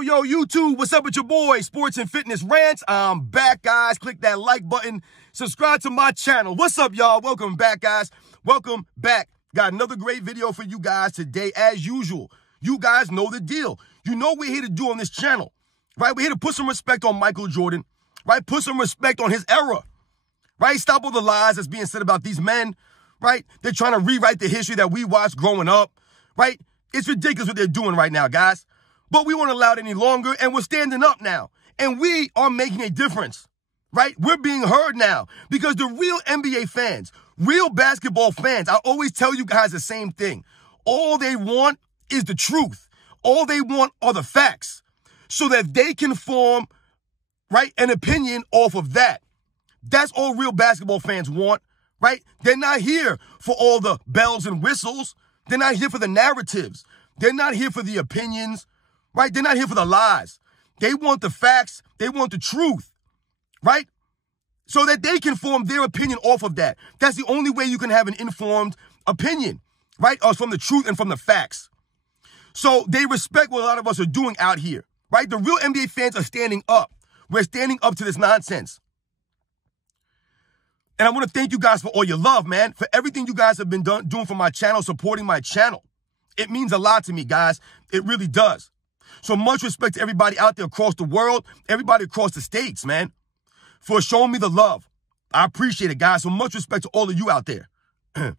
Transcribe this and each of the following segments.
Yo, YouTube, what's up with your boy, Sports and Fitness Rants? I'm back, guys. Click that like button. Subscribe to my channel. What's up, y'all? Welcome back, guys. Welcome back. Got another great video for you guys today, as usual. You guys know the deal. You know what we're here to do on this channel, right? We're here to put some respect on Michael Jordan, right? Put some respect on his era, right? Stop all the lies that's being said about these men, right? They're trying to rewrite the history that we watched growing up, right? It's ridiculous what they're doing right now, guys. But we won't allow it any longer, and we're standing up now. And we are making a difference, right? We're being heard now because the real NBA fans, real basketball fans, I always tell you guys the same thing. All they want is the truth. All they want are the facts so that they can form, right, an opinion off of that. That's all real basketball fans want, right? They're not here for all the bells and whistles. They're not here for the narratives. They're not here for the opinions. Right? They're not here for the lies. They want the facts. They want the truth, right? So that they can form their opinion off of that. That's the only way you can have an informed opinion, right? From the truth and from the facts. So they respect what a lot of us are doing out here, right? The real NBA fans are standing up. We're standing up to this nonsense. And I want to thank you guys for all your love, man, for everything you guys have been doing for my channel, supporting my channel. It means a lot to me, guys. It really does. So much respect to everybody out there across the world, everybody across the states, man, for showing me the love. I appreciate it, guys. So much respect to all of you out there. And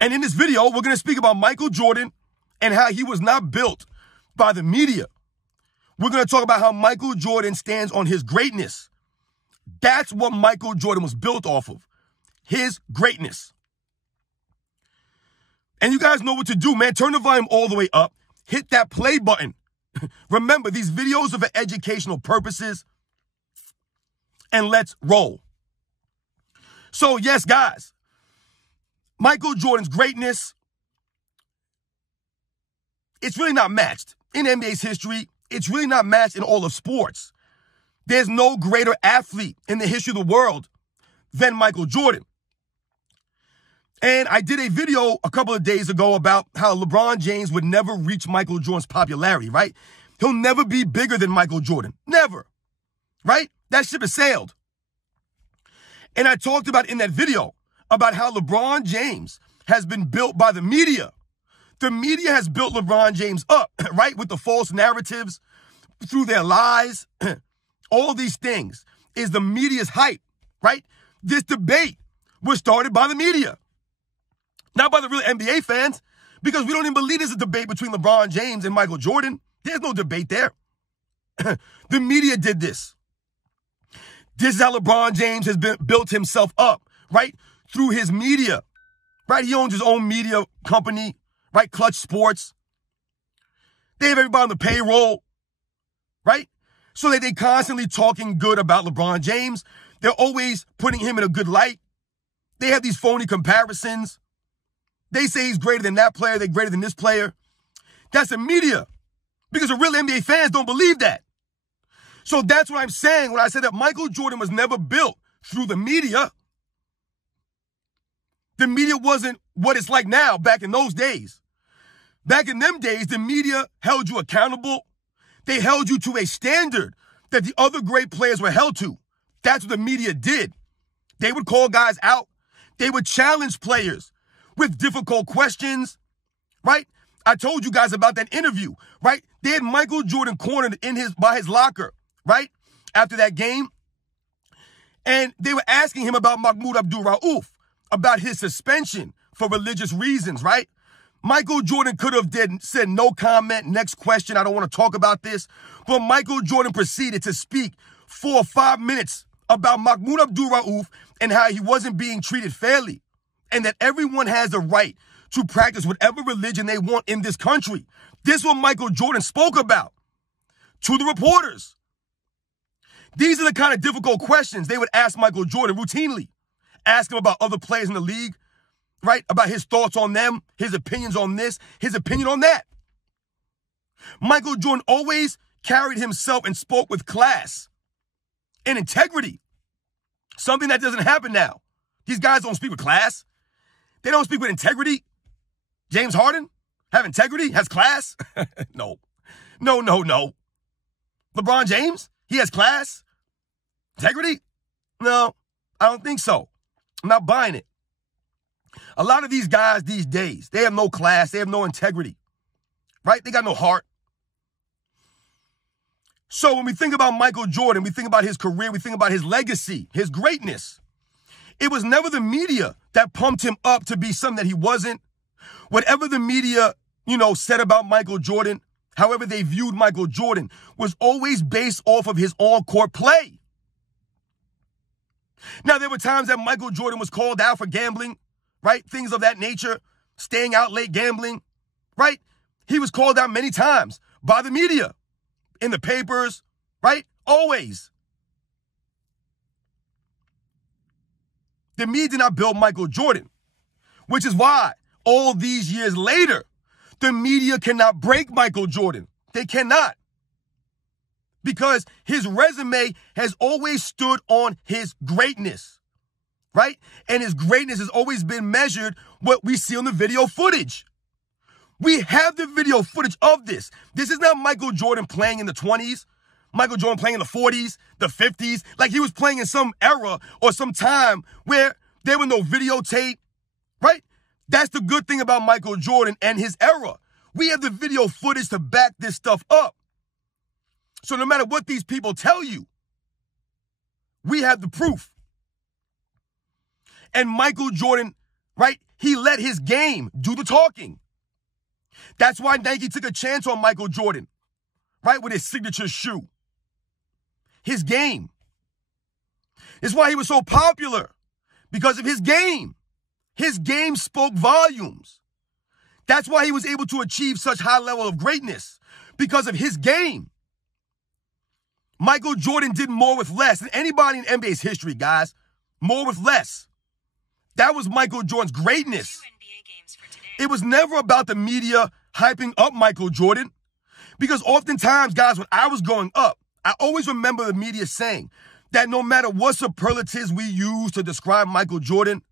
in this video, we're going to speak about Michael Jordan and how he was not built by the media. We're going to talk about how Michael Jordan stands on his greatness. That's what Michael Jordan was built off of, his greatness. And you guys know what to do, man. Turn the volume all the way up. Hit that play button. Remember, these videos are for educational purposes. And let's roll. So, yes, guys, Michael Jordan's greatness, it's really not matched. In NBA's history, it's really not matched in all of sports. There's no greater athlete in the history of the world than Michael Jordan. And I did a video a couple of days ago about how LeBron James would never reach Michael Jordan's popularity, right? He'll never be bigger than Michael Jordan. Never, right? That ship has sailed. And I talked about in that video about how LeBron James has been built by the media. The media has built LeBron James up, right? With the false narratives, through their lies. All these things is the media's hype, right? This debate was started by the media. Not by the real NBA fans, because we don't even believe there's a debate between LeBron James and Michael Jordan. There's no debate there. The media did this. This is how LeBron James has built himself up, right? Through his media, right? He owns his own media company, right? Clutch Sports. They have everybody on the payroll, right? So that they're constantly talking good about LeBron James. They're always putting him in a good light. They have these phony comparisons. They say he's greater than that player. They're greater than this player. That's the media. Because the real NBA fans don't believe that. So that's what I'm saying when I said that Michael Jordan was never built through the media. The media wasn't what it's like now back in those days. Back in them days, the media held you accountable. They held you to a standard that the other great players were held to. That's what the media did. They would call guys out. They would challenge players with difficult questions, right? I told you guys about that interview, right? They had Michael Jordan cornered by his locker, right? After that game. And they were asking him about Mahmoud Abdul-Rauf, about his suspension for religious reasons, right? Michael Jordan could have said no comment, next question, I don't want to talk about this. But Michael Jordan proceeded to speak 4 or 5 minutes about Mahmoud Abdul-Rauf and how he wasn't being treated fairly. And that everyone has the right to practice whatever religion they want in this country. This is what Michael Jordan spoke about to the reporters. These are the kind of difficult questions they would ask Michael Jordan routinely. Ask him about other players in the league, right? About his thoughts on them, his opinions on this, his opinion on that. Michael Jordan always carried himself and spoke with class and integrity. Something that doesn't happen now. These guys don't speak with class. They don't speak with integrity. James Harden have integrity, has class. No, No. LeBron James? He has class? Integrity? No, I don't think so. I'm not buying it. A lot of these guys these days, they have no class. They have no integrity, right? They got no heart. So when we think about Michael Jordan, we think about his career, we think about his legacy, his greatness. It was never the media that pumped him up to be something that he wasn't. Whatever the media, said about Michael Jordan, however they viewed Michael Jordan, was always based off of his on-court play. Now, there were times that Michael Jordan was called out for gambling, right? Things of that nature, staying out late gambling, right? He was called out many times by the media, in the papers, right? Always. The media did not build Michael Jordan, which is why all these years later, the media cannot break Michael Jordan. They cannot. Because his resume has always stood on his greatness, right? And his greatness has always been measured what we see on the video footage. We have the video footage of this. This is not Michael Jordan playing in the 20s, Michael Jordan playing in the 40s, the 50s, like he was playing in some era or some time where there were no videotape, right? That's the good thing about Michael Jordan and his era. We have the video footage to back this stuff up. So no matter what these people tell you, we have the proof. And Michael Jordan, right, he let his game do the talking. That's why Nike took a chance on Michael Jordan, right, with his signature shoe. His game. It's why he was so popular, because of his game. His game spoke volumes. That's why he was able to achieve such high level of greatness, because of his game. Michael Jordan did more with less than anybody in NBA's history, guys. More with less. That was Michael Jordan's greatness. It was never about the media hyping up Michael Jordan, because oftentimes, guys, when I was growing up, I always remember the media saying that no matter what superlatives we use to describe Michael Jordan,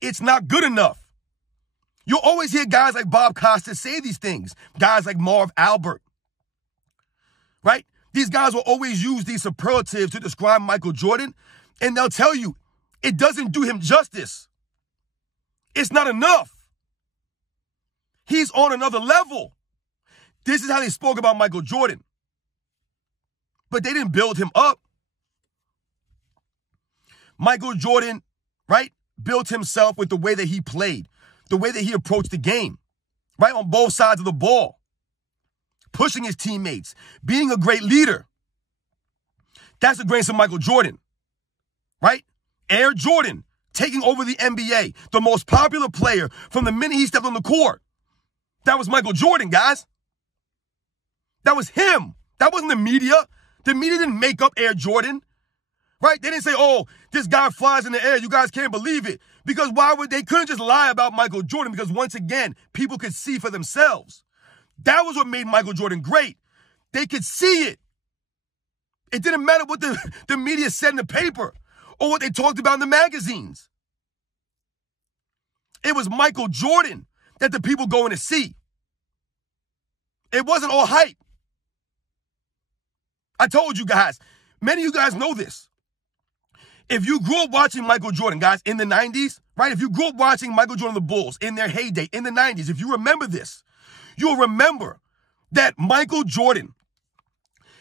it's not good enough. You'll always hear guys like Bob Costas say these things, guys like Marv Albert, right? These guys will always use these superlatives to describe Michael Jordan, and they'll tell you it doesn't do him justice. It's not enough. He's on another level. This is how they spoke about Michael Jordan. But they didn't build him up. Michael Jordan, right, built himself with the way that he played, the way that he approached the game, right, on both sides of the ball, pushing his teammates, being a great leader. That's the greatness of Michael Jordan, right? Air Jordan taking over the NBA, the most popular player from the minute he stepped on the court. That was Michael Jordan, guys. That was him. That wasn't the media. The media didn't make up Air Jordan, right? They didn't say, oh, this guy flies in the air. You guys can't believe it. Because why would they couldn't just lie about Michael Jordan? Because once again, people could see for themselves. That was what made Michael Jordan great. They could see it. It didn't matter what the media said in the paper or what they talked about in the magazines. It was Michael Jordan that the people going to see. It wasn't all hype. I told you guys, many of you guys know this. If you grew up watching Michael Jordan, guys, in the 90s, right? If you grew up watching Michael Jordan and the Bulls in their heyday in the 90s, if you remember this, you'll remember that Michael Jordan,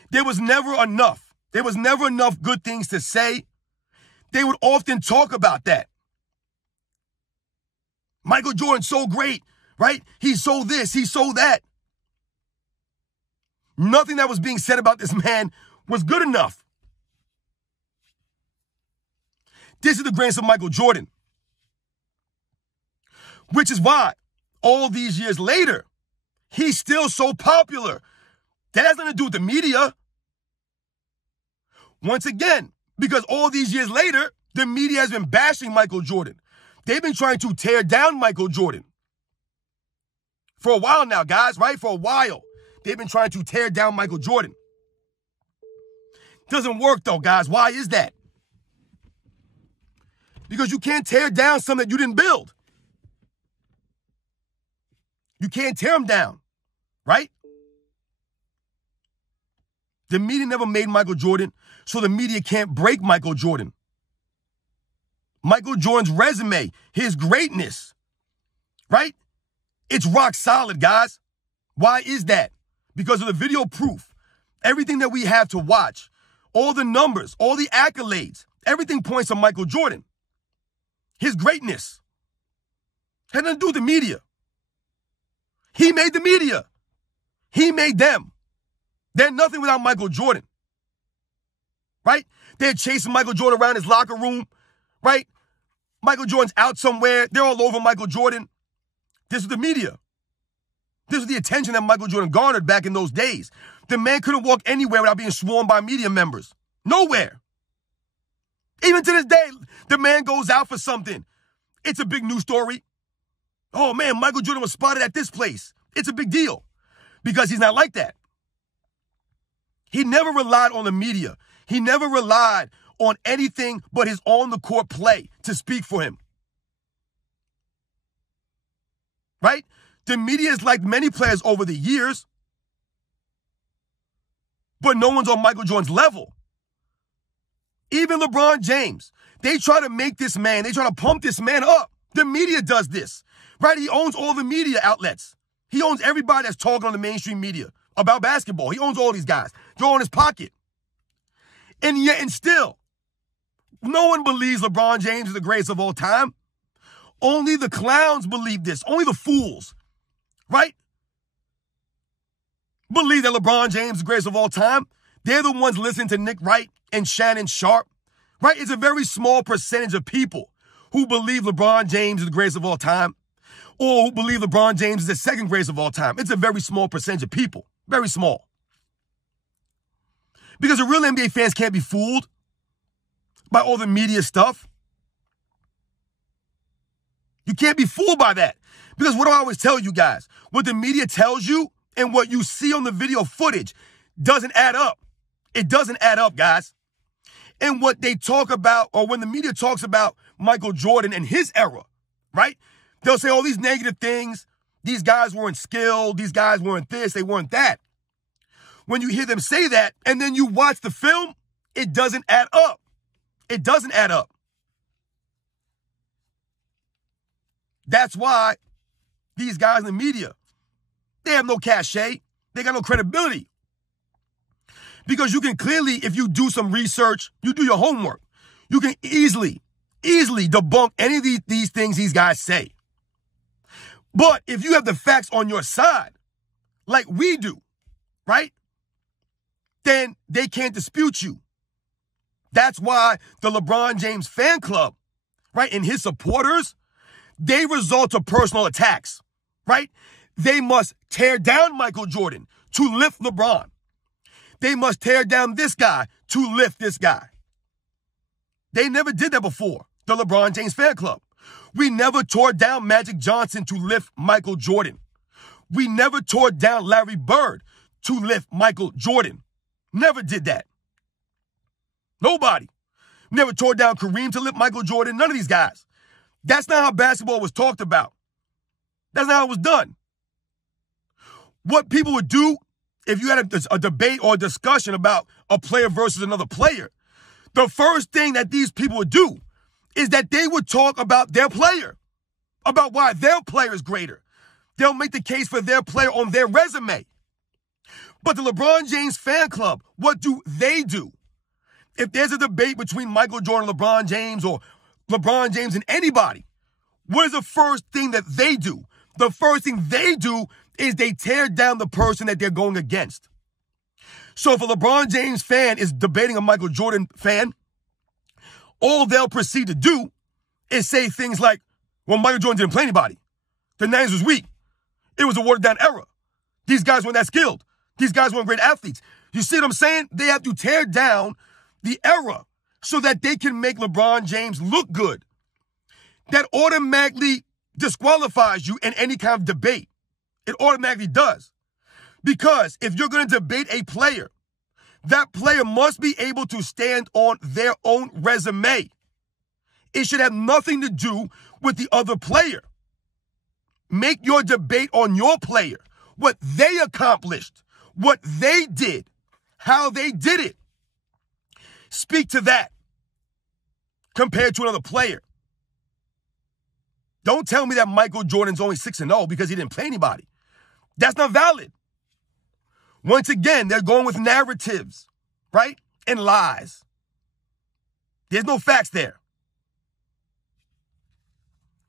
there was never enough. There was never enough good things to say. They would often talk about that. Michael Jordan's so great, right? He's so this, he's so that. Nothing that was being said about this man was good enough. This is the greatness of Michael Jordan. Which is why, all these years later, he's still so popular. That has nothing to do with the media. Once again, because all these years later, the media has been bashing Michael Jordan. They've been trying to tear down Michael Jordan. For a while now, guys, right? For a while. They've been trying to tear down Michael Jordan. Doesn't work though, guys. Why is that? Because you can't tear down something that you didn't build. You can't tear them down, right? The media never made Michael Jordan, so the media can't break Michael Jordan. Michael Jordan's resume, his greatness, right? It's rock solid, guys. Why is that? Because of the video proof. Everything that we have to watch, all the numbers, all the accolades, everything points to Michael Jordan. His greatness had nothing to do with the media. He made the media. He made them. They're nothing without Michael Jordan, right? They're chasing Michael Jordan around his locker room, right? Michael Jordan's out somewhere. They're all over Michael Jordan. This is the media. This is the attention that Michael Jordan garnered back in those days. The man couldn't walk anywhere without being swarmed by media members. Nowhere. Even to this day, the man goes out for something. It's a big news story. Oh, man, Michael Jordan was spotted at this place. It's a big deal because he's not like that. He never relied on the media. He never relied on anything but his on-the-court play to speak for him. Right? The media has liked many players over the years, but no one's on Michael Jordan's level. Even LeBron James, they try to make this man, they try to pump this man up. The media does this, right? He owns all the media outlets. He owns everybody that's talking on the mainstream media about basketball. He owns all these guys. They're all in his pocket. And yet, and still, no one believes LeBron James is the greatest of all time. Only the clowns believe this. Only the fools, right? Believe that LeBron James is the greatest of all time. They're the ones listening to Nick Wright and Shannon Sharpe, right? It's a very small percentage of people who believe LeBron James is the greatest of all time or who believe LeBron James is the second greatest of all time. It's a very small percentage of people. Very small. Because the real NBA fans can't be fooled by all the media stuff. You can't be fooled by that. Because what do I always tell you guys? What the media tells you and what you see on the video footage doesn't add up. It doesn't add up, guys. And what they talk about, or when the media talks about Michael Jordan and his era, right? They'll say all these negative things. These guys weren't skilled. These guys weren't this. They weren't that. When you hear them say that and then you watch the film, it doesn't add up. It doesn't add up. That's why these guys in the media, they have no cachet. They got no credibility. Because you can clearly, if you do some research, you do your homework, you can easily debunk any of these things these guys say. But if you have the facts on your side, like we do, right, then they can't dispute you. That's why the LeBron James fan club, right, and his supporters, they resort to personal attacks, right? They must tear down Michael Jordan to lift LeBron. They must tear down this guy to lift this guy. They never did that before, the LeBron James fan club. We never tore down Magic Johnson to lift Michael Jordan. We never tore down Larry Bird to lift Michael Jordan. Never did that. Nobody. Never tore down Kareem to lift Michael Jordan. None of these guys. That's not how basketball was talked about. That's not how it was done. What people would do if you had a debate or a discussion about a player versus another player, the first thing that these people would do is that they would talk about their player, about why their player is greater. They'll make the case for their player on their resume. But the LeBron James fan club, what do they do? If there's a debate between Michael Jordan and LeBron James or LeBron James and anybody, what is the first thing that they do? The first thing they do is they tear down the person that they're going against. So if a LeBron James fan is debating a Michael Jordan fan, all they'll proceed to do is say things like, well, Michael Jordan didn't play anybody. The 90s was weak. It was a watered-down era. These guys weren't that skilled. These guys weren't great athletes. You see what I'm saying? They have to tear down the era so that they can make LeBron James look good. That automatically disqualifies you in any kind of debate. It automatically does. Because if you're going to debate a player, that player must be able to stand on their own resume. It should have nothing to do with the other player. Make your debate on your player, what they accomplished, what they did, how they did it. Speak to that compared to another player. Don't tell me that Michael Jordan's only 6-0 because he didn't play anybody. That's not valid. Once again, they're going with narratives, right? And lies. There's no facts there.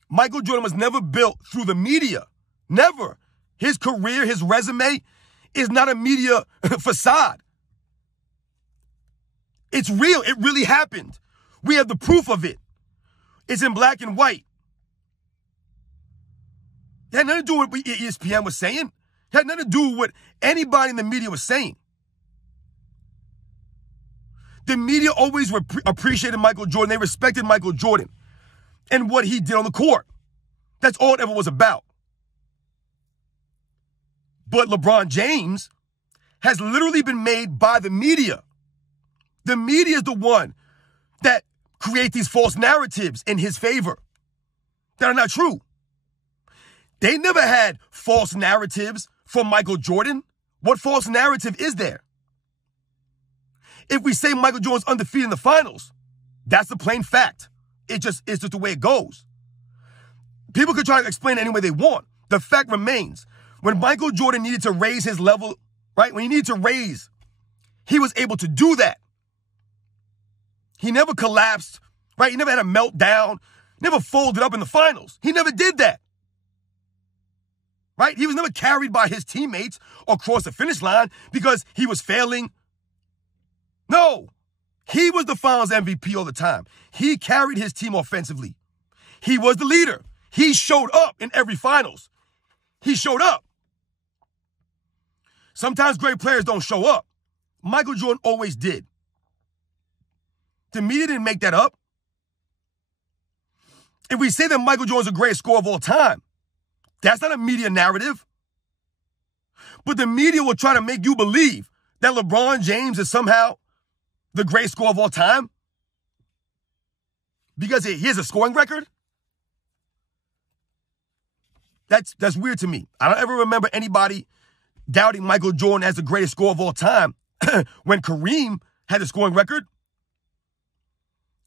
Michael Jordan was never built through the media. Never. His career, his resume is not a media facade. It's real. It really happened. We have the proof of it. It's in black and white. It had nothing to do with what ESPN was saying. It had nothing to do with what anybody in the media was saying. The media always appreciated Michael Jordan. They respected Michael Jordan and what he did on the court. That's all it ever was about. But LeBron James has literally been made by the media. The media is the one that create these false narratives in his favor that are not true. They never had false narratives for Michael Jordan. What false narrative is there? If we say Michael Jordan's undefeated in the finals, that's the plain fact. It's just the way it goes. People could try to explain it any way they want. The fact remains, when Michael Jordan needed to raise his level, right? When he needed to raise, he was able to do that. He never collapsed, right? He never had a meltdown, never folded up in the finals. He never did that. Right? He was never carried by his teammates across the finish line because he was failing. No. He was the finals MVP all the time. He carried his team offensively. He was the leader. He showed up in every finals. He showed up. Sometimes great players don't show up. Michael Jordan always did. The media didn't make that up. If we say that Michael Jordan's the greatest scorer of all time, that's not a media narrative. But the media will try to make you believe that LeBron James is somehow the greatest scorer of all time because he has a scoring record. That's weird to me. I don't ever remember anybody doubting Michael Jordan as the greatest scorer of all time when Kareem had the scoring record.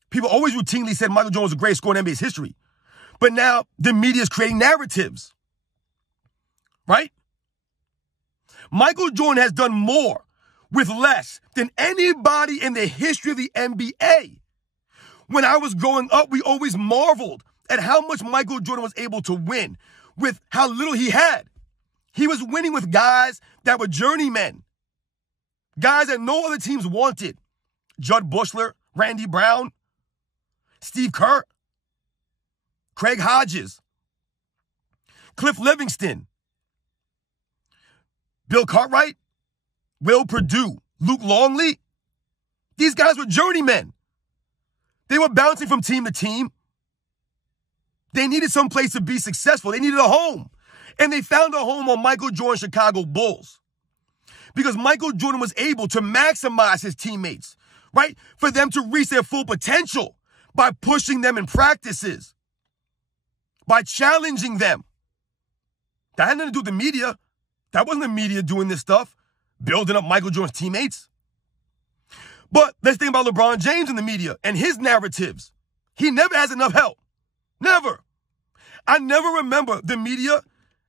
People always routinely said Michael Jordan was the greatest scorer in NBA's history. But now the media is creating narratives. Right? Michael Jordan has done more with less than anybody in the history of the NBA. When I was growing up, we always marveled at how much Michael Jordan was able to win with how little he had. He was winning with guys that were journeymen, guys that no other teams wanted. Judd Bushler, Randy Brown, Steve Kerr, Craig Hodges, Cliff Livingston, Bill Cartwright, Will Perdue, Luke Longley. These guys were journeymen. They were bouncing from team to team. They needed some place to be successful. They needed a home. And they found a home on Michael Jordan's Chicago Bulls. Because Michael Jordan was able to maximize his teammates, right? For them to reach their full potential by pushing them in practices, by challenging them. That had nothing to do with the media. That wasn't the media doing this stuff, building up Michael Jordan's teammates. But let's think about LeBron James in the media and his narratives. He never has enough help. Never. I never remember the media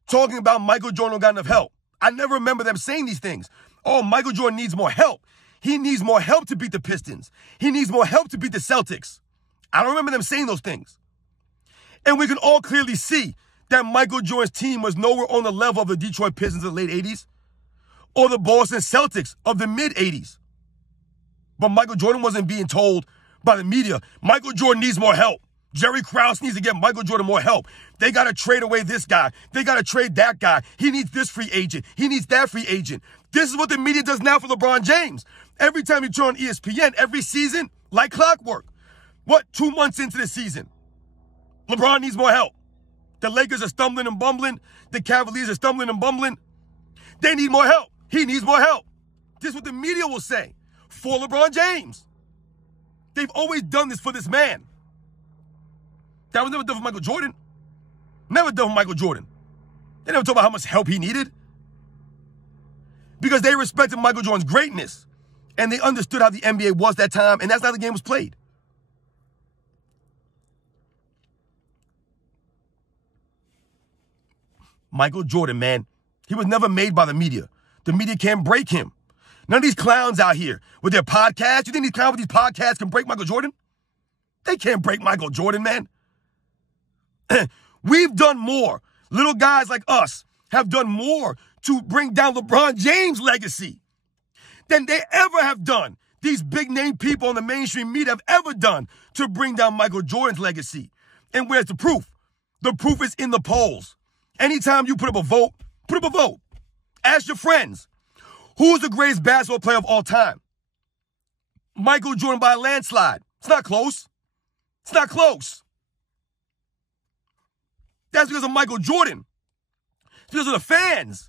talking about Michael Jordan don't got enough help. I never remember them saying these things. Oh, Michael Jordan needs more help. He needs more help to beat the Pistons. He needs more help to beat the Celtics. I don't remember them saying those things. And we can all clearly see that Michael Jordan's team was nowhere on the level of the Detroit Pistons of the late 80s or the Boston Celtics of the mid 80s. But Michael Jordan wasn't being told by the media, Michael Jordan needs more help. Jerry Krause needs to get Michael Jordan more help. They got to trade away this guy. They got to trade that guy. He needs this free agent. He needs that free agent. This is what the media does now for LeBron James. Every time you turn on ESPN, every season, like clockwork. What, 2 months into the season? LeBron needs more help. The Lakers are stumbling and bumbling. The Cavaliers are stumbling and bumbling. They need more help. He needs more help. This is what the media will say for LeBron James. They've always done this for this man. That was never done for Michael Jordan. Never done for Michael Jordan. They never talk about how much help he needed. Because they respected Michael Jordan's greatness. And they understood how the NBA was that time, and that's how the game was played. Michael Jordan, man, he was never made by the media. The media can't break him. None of these clowns out here with their podcasts. You think these clowns with these podcasts can break Michael Jordan? They can't break Michael Jordan, man. We've done more. Little guys like us have done more to bring down LeBron James' legacy than they ever have done. These big-name people on the mainstream media have ever done to bring down Michael Jordan's legacy. And where's the proof? The proof is in the polls. Anytime you put up a vote, put up a vote. Ask your friends, who's the greatest basketball player of all time? Michael Jordan by a landslide. It's not close. It's not close. That's because of Michael Jordan. It's because of the fans.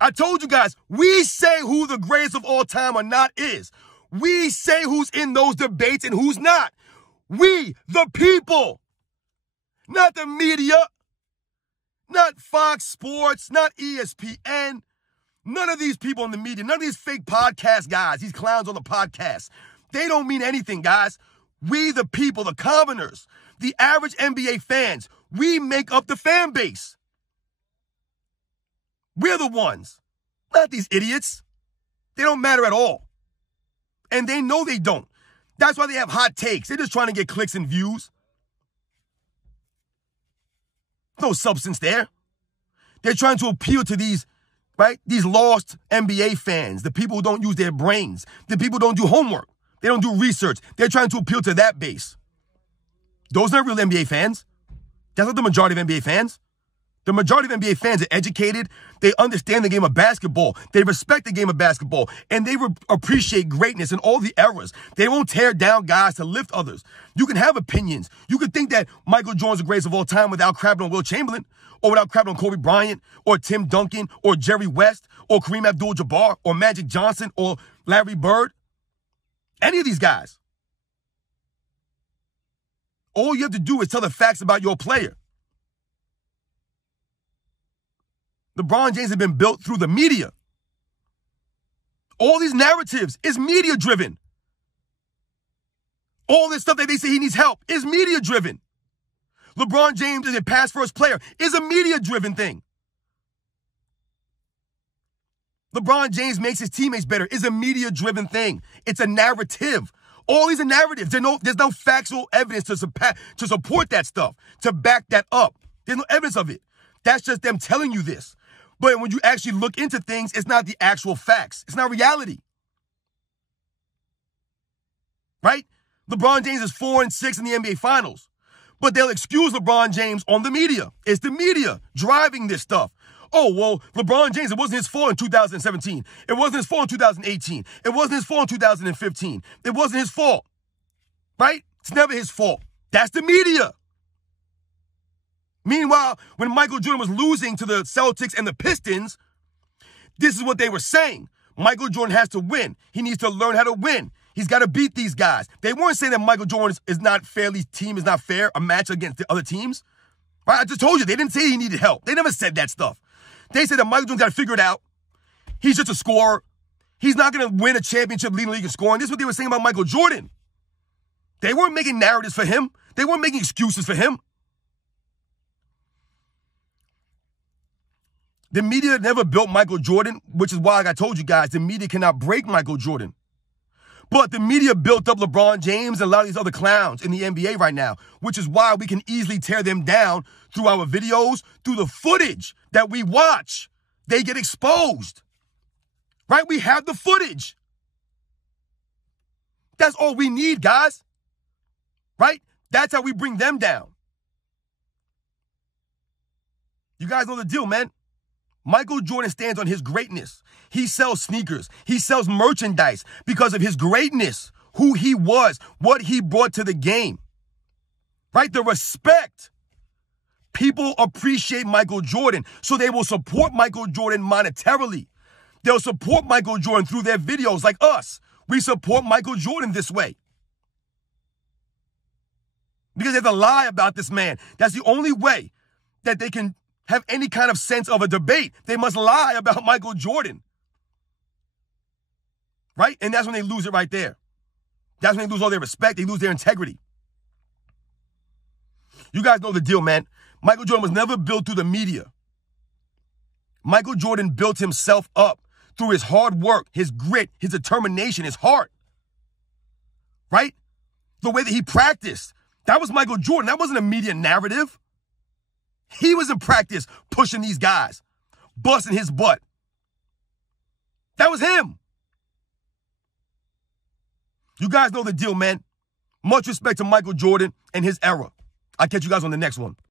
I told you guys, we say who the greatest of all time or not is. We say who's in those debates and who's not. We, the people. Not the media. Not Fox Sports. Not ESPN. None of these people in the media. None of these fake podcast guys. These clowns on the podcast. They don't mean anything, guys. We, the people, the commoners, the average NBA fans, we make up the fan base. We're the ones, not these idiots. They don't matter at all. And they know they don't. That's why they have hot takes. They're just trying to get clicks and views. No substance there. They're trying to appeal to these, right? These lost NBA fans, the people who don't use their brains, the people who don't do homework. They don't do research. They're trying to appeal to that base. Those aren't real NBA fans. That's not the majority of NBA fans. The majority of NBA fans are educated. They understand the game of basketball. They respect the game of basketball. And they appreciate greatness in all the eras. They won't tear down guys to lift others. You can have opinions. You can think that Michael Jordan's the greatest of all time without crapping on Will Chamberlain, or without crapping on Kobe Bryant, or Tim Duncan, or Jerry West, or Kareem Abdul-Jabbar, or Magic Johnson, or Larry Bird. Any of these guys. All you have to do is tell the facts about your player. LeBron James has been built through the media. All these narratives is media-driven. All this stuff that they say he needs help is media-driven. LeBron James is a pass-first player is a media-driven thing. LeBron James makes his teammates better is a media-driven thing. It's a narrative. All these are narratives. There's no factual evidence to support that stuff, to back that up. There's no evidence of it. That's just them telling you this. But when you actually look into things, it's not the actual facts. It's not reality. Right? LeBron James is 4-6 in the NBA Finals. But they'll excuse LeBron James on the media. It's the media driving this stuff. Oh, well, LeBron James, it wasn't his fault in 2017. It wasn't his fault in 2018. It wasn't his fault in 2015. It wasn't his fault. Right? It's never his fault. That's the media. Meanwhile, when Michael Jordan was losing to the Celtics and the Pistons, this is what they were saying. Michael Jordan has to win. He needs to learn how to win. He's got to beat these guys. They weren't saying that Michael Jordan is not fairly, team is not fair, a match against the other teams. Right? I just told you, they didn't say he needed help. They never said that stuff. They said that Michael Jordan's got to figure it out. He's just a scorer. He's not going to win a championship leading the league in scoring. This is what they were saying about Michael Jordan. They weren't making narratives for him. They weren't making excuses for him. The media never built Michael Jordan, which is why, like I told you guys, the media cannot break Michael Jordan. But the media built up LeBron James and a lot of these other clowns in the NBA right now, which is why we can easily tear them down through our videos, through the footage that we watch. They get exposed. Right? We have the footage. That's all we need, guys. Right? That's how we bring them down. You guys know the deal, man. Michael Jordan stands on his greatness. He sells sneakers. He sells merchandise because of his greatness, who he was, what he brought to the game. Right? The respect. People appreciate Michael Jordan, so they will support Michael Jordan monetarily. They'll support Michael Jordan through their videos like us. We support Michael Jordan this way. Because they have to lie about this man. That's the only way that they can have any kind of sense of a debate. They must lie about Michael Jordan. right? And that's when they lose it right there. That's when they lose all their respect. They lose their integrity. You guys know the deal, man. Michael Jordan was never built through the media. Michael Jordan built himself up through his hard work, his grit, his determination, his heart. Right? The way that he practiced. That was Michael Jordan. That wasn't a media narrative. He was in practice pushing these guys, busting his butt. That was him. You guys know the deal, man. Much respect to Michael Jordan and his era. I'll catch you guys on the next one.